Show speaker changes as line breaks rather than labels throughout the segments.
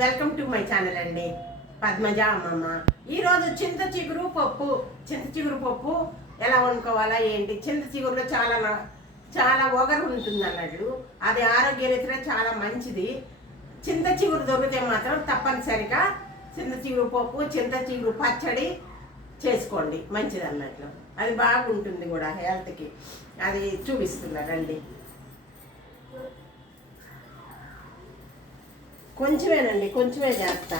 Welcome to my channel అండి. పద్మజ అమ్మమ్మ. ఈరోజు చింత చిగురు పప్పు చింత చిగురు పప్పు ఎలా వండుకోవాలా ఏంటి? చింత చిగురులో చాలా చాలా ఒగరు ఉంటుంది అన్నట్లు. అది ఆరోగ్యరీత్యా చాలా మంచిది. చింత చిగురు దొరికితే మాత్రం తప్పనిసరిగా చింత చిగురు పప్పు చింత చిగురు పచ్చడి చేసుకోండి. మంచిది అన్నట్లు. అది బాగుంటుంది కూడా హెల్త్కి. అది చూపిస్తున్నారండి కొంచెమేనండి కొంచెమే చేస్తా.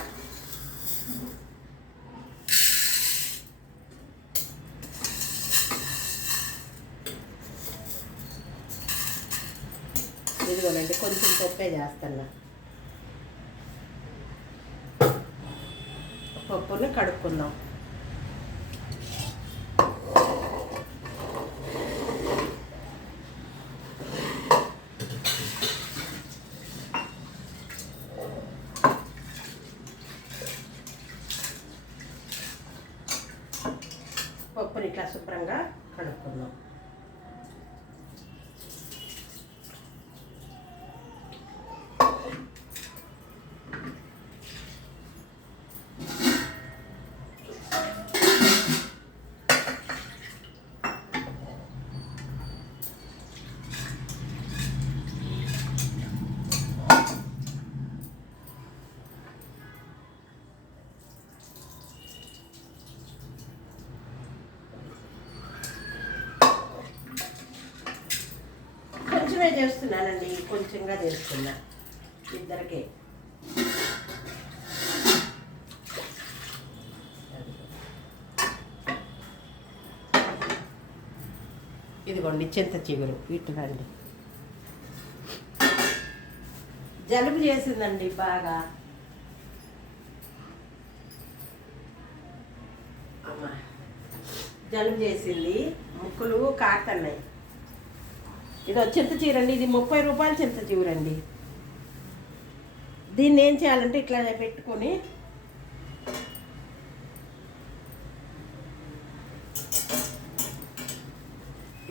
ఇదిగోనండి కొంచెం పప్పే చేస్తున్నా. పప్పుని కడుక్కుందాం పప్పుని ఇట్లా శుభ్రంగా కడుక్కుందాం కొంచెమే చేస్తున్నానండి కొంచెంగా చేస్తున్నా ఇద్దరికి. ఇదిగోండి చింత చిగురు ఇటునండి జలుబు చేసిందండి బాగా. అమ్మా జలుబు చేసింది ముక్కులు కాకన్నాయి. ఇది చింత చీరండి ఇది ముప్పై రూపాయలు చింత చీరండి. దీన్ని ఏం చేయాలంటే ఇట్లా పెట్టుకొని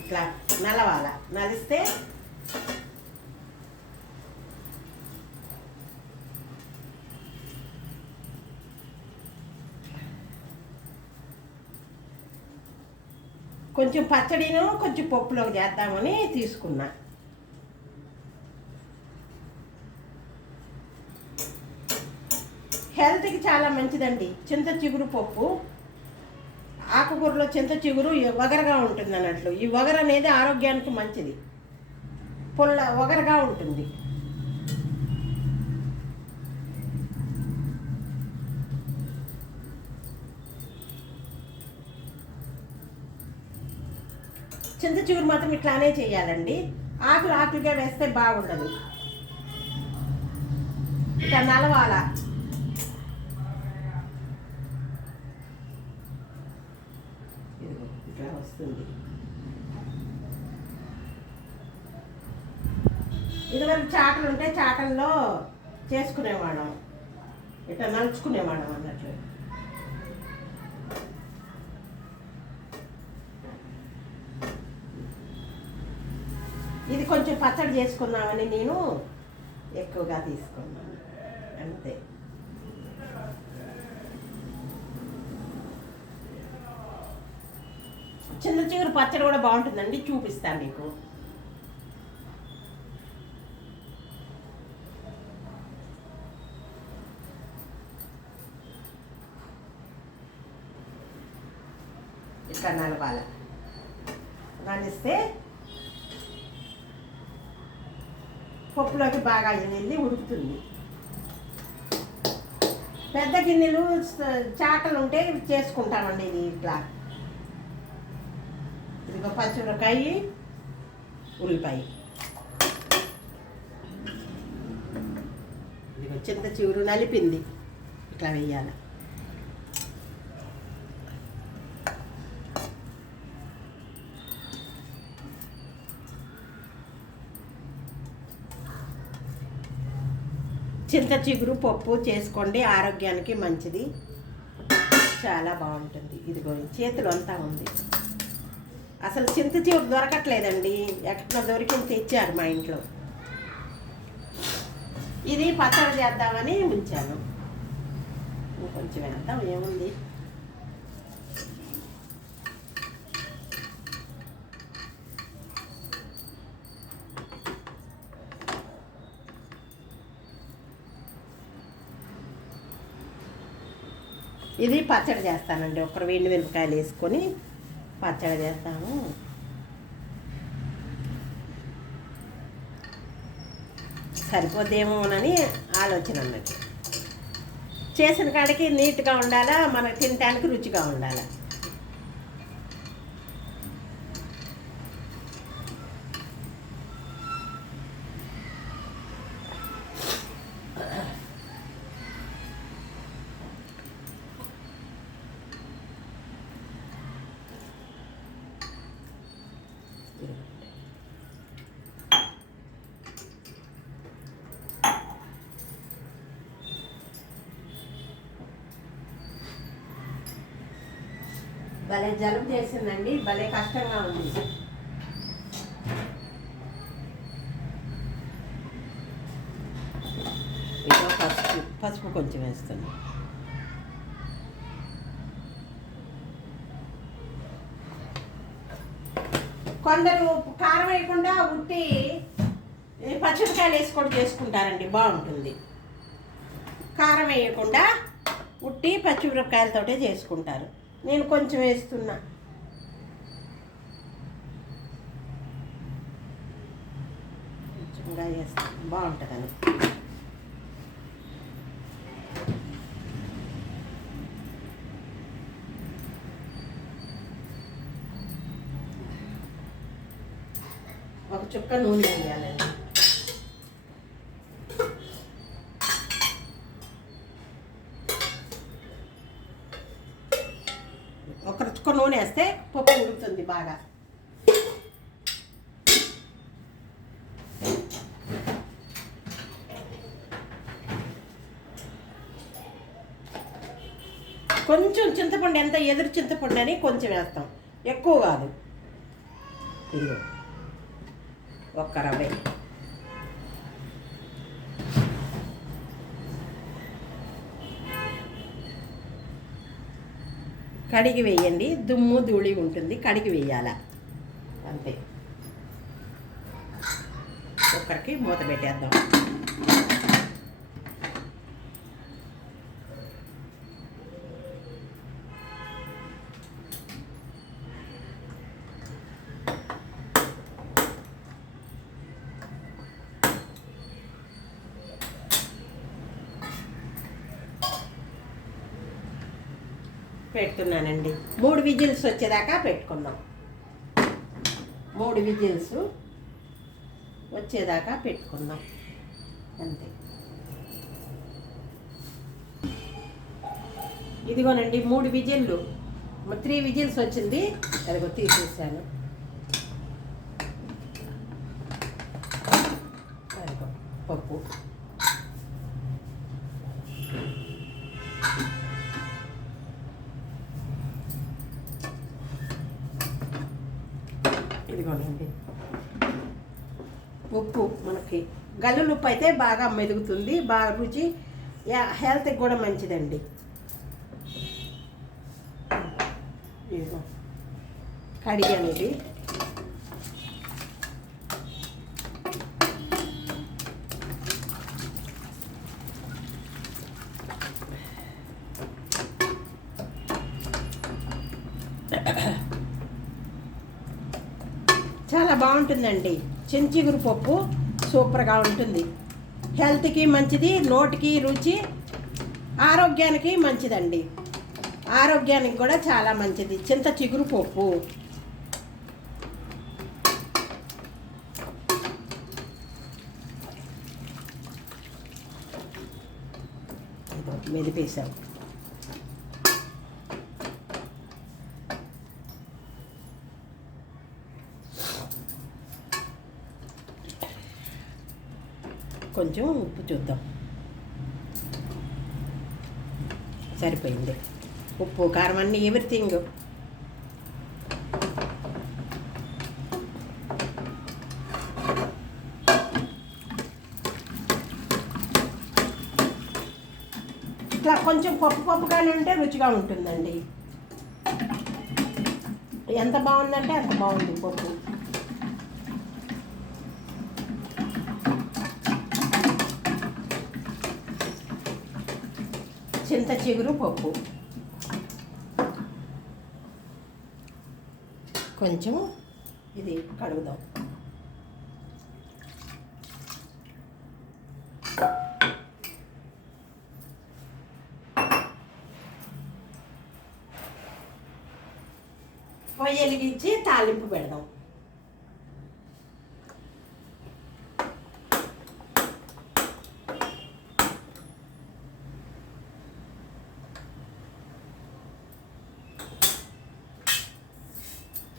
ఇట్లా నలవాల నలిస్తే కొంచెం పచ్చడిను కొంచెం పప్పులోకి చేద్దామని తీసుకున్నా. హెల్త్కి చాలా మంచిదండి. చింత చిగురు పప్పు. ఆకుకూరలో చింత చిగురు వగరగా ఉంటుంది అన్నట్లు ఈ వగర అనేది ఆరోగ్యానికి మంచిది. పుల్ల వగరగా ఉంటుంది. చింత చిగురు మాత్రం ఇట్లానే చేయాలండి. ఆకులు ఆకులుగా వేస్తే బాగుండదు. ఇట్లా నలవాల. ఇట్లా వస్తుంది. ఇదివరకు చాటలు ఉంటే చాటల్లో చేసుకునేవాళ్ళం. ఇట్లా నలుచుకునేవాళ్ళం అన్నట్లు. కొంచెం పచ్చడి చేసుకున్నామని నేను ఎక్కువగా తీసుకున్నాను. అంతే. చిన్న చిగురు పచ్చడి కూడా బాగుంటుందండి. చూపిస్తాను మీకు. ఇట్లా పాల రాణిస్తే పప్పులోకి బాగా వెళ్ళి ఉడుకుతుంది. పెద్ద గిన్నెలు చాటలు ఉంటే చేసుకుంటామండి ఇది ఇట్లా. ఇదిగో పచ్చిమిరకాయ ఉల్లిపాయ. ఇదిగో చింత చిగురు నలిపింది. ఇట్లా వేయాలి. చింత చిగురు పప్పు చేసుకోండి ఆరోగ్యానికి మంచిది. చాలా బాగుంటుంది. ఇదిగో చేతులు అంతా ఉంది. అసలు చింత చిగురు దొరకట్లేదండి. ఎక్కడ దొరికింది తెచ్చారు మా ఇంట్లో. ఇది పచ్చడి చేద్దామని ఉంచాను. కొంచెం వేద్దాం ఏముంది? ఇది పచ్చడి చేస్తానండి. ఒక వెండి మిరపకాయలు వేసుకొని పచ్చడి చేస్తాము. సరిపోద్దేమోనని ఆలోచన అన్నట్టు. చేసిన కాడికి నీట్గా ఉండాలా? మనకు తినటానికి రుచిగా ఉండాలా? భలే జలుబు చేసిందండి భలే కష్టంగా ఉంది. ఇదో పసుపు పసుపు కొంచెం వేస్తాను. కొందరు కారం వేయకుండా ఉట్టి ఈ పచ్చిమిరకాయలు వేసి కూడా చేసుకుంటారండి బాగుంటుంది. కారం వేయకుండా ఉట్టి పచ్చిమిరపకాయలతోటే చేసుకుంటారు. నేను కొంచెం వేస్తున్నా. కొంచెంగా వేస్తాను బాగుంటుందని. ఒక చుక్క నూనె వేయాలండి ఒక చుక్క నూనె వేస్తే పప్పు ఉడుకుతుంది బాగా కొంచెం చింతపండు ఎంత ఎదురు చింతపండు అని కొంచెం వేస్తాం. ఎక్కువ కాదు. ఇదిగో. ఒక్క రవ్వ. కడిగి వేయండి. దుమ్ము ధూళి ఉంటుంది. కడిగి వేయాల. అంతే. ఒక్కరికి మూత పెట్టేద్దాం. పెడుతున్నానండి. మూడు విజిల్స్ వచ్చేదాకా పెట్టుకుందాం. మూడు విజిల్స్ వచ్చేదాకా పెట్టుకుందాం. అంతే. ఇదిగోనండి మూడు విజిల్లు. త్రీ విజిల్స్ వచ్చింది. అదిగో తీసేసాను. అదిగో పప్పు. గల్లులుప్పు అయితే బాగా మెదుగుతుంది బాగా రుచి హెల్త్కి కూడా మంచిదండి. కడిగి కడిగాను ఇది చాలా బాగుంటుందండి. చెంచిగురు పప్పు. సూపర్గా ఉంటుంది. హెల్త్కి మంచిది నోటికి రుచి ఆరోగ్యానికి మంచిదండి. ఆరోగ్యానికి కూడా చాలా మంచిది. చింత చిగురు పప్పు మెదిపేశాం కొంచెం ఉప్పు చూద్దాం. సరిపోయింది. ఉప్పు కారం అన్నీ ఎవ్రీథింగ్ ఇట్లా కొంచెం పప్పు పప్పుగానే ఉంటే రుచిగా ఉంటుందండి. ఎంత బాగుందంటే అంత బాగుంది పప్పు. చింత చిగురు పప్పు కొంచెం ఇది కడుగుదాం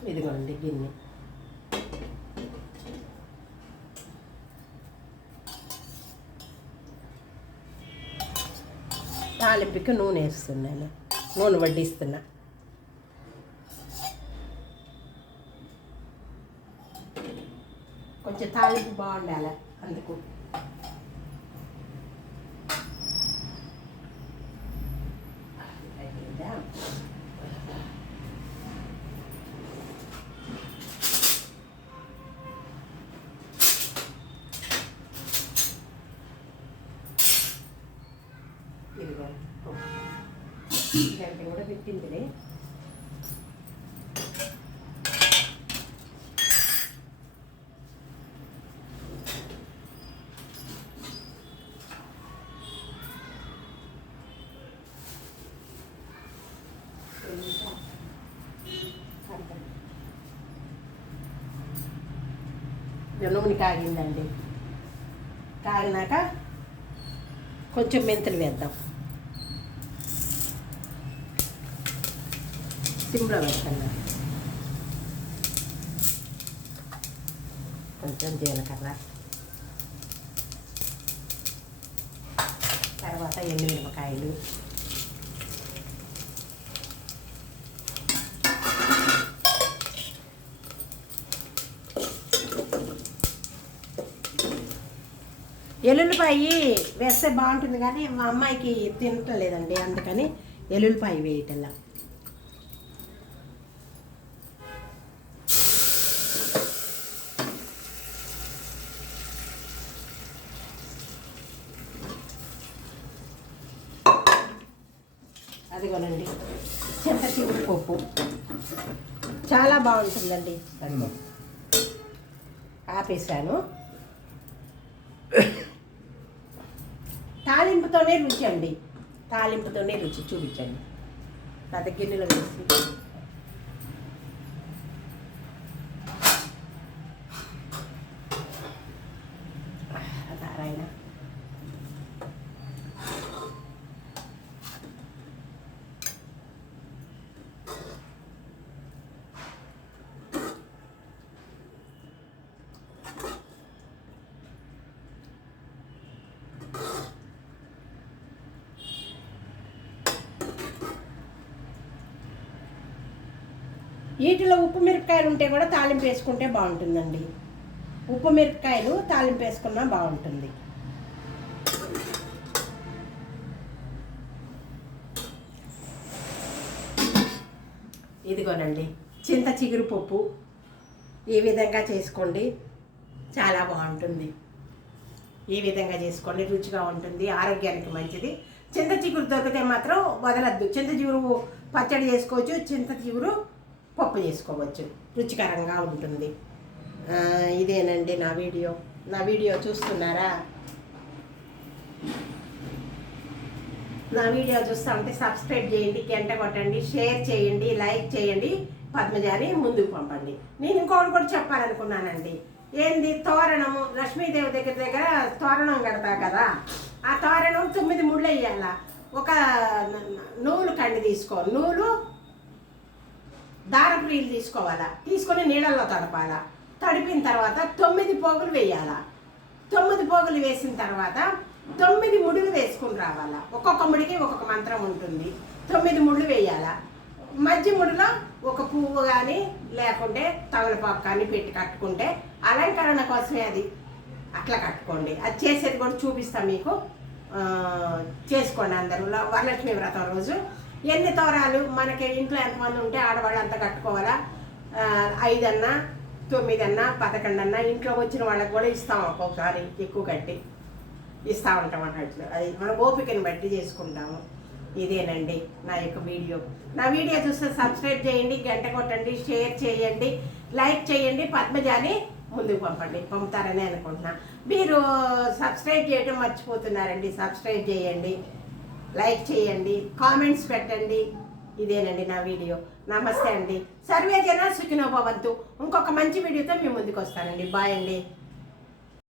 ఇదిగోండి గిన్నె. తాలింపుకి నూనె వేస్తున్నాను నూనె వడ్డిస్తున్నా. కొంచెం తాలింపు బాగుండాలి అందుకు అయిపోయిందా? ఇదిగో ఇలాంటివి కూడా పెట్టిందిలే. నూనె కాగిందండి. కాగినాక కొంచెం మెంతులు వేద్దాం. సిమ్లో పెట్టండి కొంచెం జీలకర్ర. తర్వాత ఎండుమిరపకాయలు. ఎల్లుల్లిపాయి వేస్తే బాగుంటుంది కానీ మా అమ్మాయికి తినటం లేదండి అందుకని ఎల్లుల్లిపాయ వేయటల్లా అదిగోనండి. చింత చిగురు పప్పు చాలా బాగుంటుందండి. ఆపేసాను తాలింపుతోనే రుచి అండి. తాలింపుతోనే రుచి చూపించండి. పెద్ద గిన్నెలో వేసి వీటిలో ఉప్పు మిరపకాయలు ఉంటే కూడా తాలింపు వేసుకుంటే బాగుంటుందండి. ఉప్పు మిరపకాయలు తాలింపు వేసుకున్నా బాగుంటుంది. ఇదిగోనండి చింత చిగురు పప్పు ఈ విధంగా చేసుకోండి. చాలా బాగుంటుంది. ఈ విధంగా చేసుకోండి రుచిగా ఉంటుంది ఆరోగ్యానికి మంచిది. చింత చిగురు దొరికితే మాత్రం వదలద్దు. చింత చిగురు పచ్చడి చేసుకోవచ్చు చింత చిగురు పప్పు చేసుకోవచ్చు. రుచికరంగా ఉంటుంది. ఇదేనండి నా వీడియో. నా వీడియో చూస్తున్నారా? నా వీడియో చూస్తామంటే సబ్స్క్రైబ్ చేయండి గంట కొట్టండి షేర్ చేయండి లైక్ చేయండి పద్మజాని ముందుకు పంపండి. నేను ఇంకోటి కూడా చెప్పాలనుకున్నానండి. ఏంది? తోరణము. లక్ష్మీదేవి దగ్గర దగ్గర తోరణం కడతా కదా. ఆ తోరణం తొమ్మిది ముళ్ళు వేయాల? ఒక నూలు కండి తీసుకో. నూలు దారపు రీలు తీసుకోవాలా? తీసుకొని నీళ్ళల్లో తడపాలా? తడిపిన తర్వాత తొమ్మిది పోగులు వేయాలా? తొమ్మిది పోగులు వేసిన తర్వాత తొమ్మిది ముడులు వేసుకుని రావాలా? ఒక్కొక్క ముడికి ఒక్కొక్క మంత్రం ఉంటుంది. తొమ్మిది ముళ్ళు వేయాలా? మధ్య ముడిలో ఒక పువ్వు కానీ లేకుంటే తమలపాకు కానీ పెట్టి కట్టుకుంటే అలంకరణ కోసమే అది. అట్లా కట్టుకోండి. అది చేసేది కూడా చూపిస్తాం మీకు. చేసుకోండి అందరూ. వరలక్ష్మి వ్రతం రోజు. ఎన్ని తోరాలు మనకి ఇంట్లో ఎంతమంది ఉంటే ఆడవాళ్ళు అంత కట్టుకోవాలా? ఐదన్నా తొమ్మిదన్నా పదకొండన్నా ఇంట్లో వచ్చిన వాళ్ళకి కూడా ఇస్తాం ఒక్కొక్కసారి ఎక్కువ కట్టి. ఇస్తూ ఉంటాం అన్నట్లు. అది మన ఓపికని బట్టి చేసుకుంటాము. ఇదేనండి నా యొక్క వీడియో. నా వీడియో చూస్తే సబ్స్క్రైబ్ చేయండి గంట కొట్టండి షేర్ చేయండి లైక్ చేయండి పద్మజాని ముందుకు పంపండి. పంపుతారని అనుకుంటున్నా. మీరు సబ్స్క్రైబ్ చేయడం మర్చిపోతున్నారండి. సబ్స్క్రైబ్ చేయండి. లైక్ చేయండి కామెంట్స్ పెట్టండి. ఇదేనండి నా వీడియో. నమస్తే అండి. సర్వే జన సుఖినోభవంతు ఇంకొక మంచి వీడియోతో మీ ముందుకు వస్తానండి. బాయ్ అండి.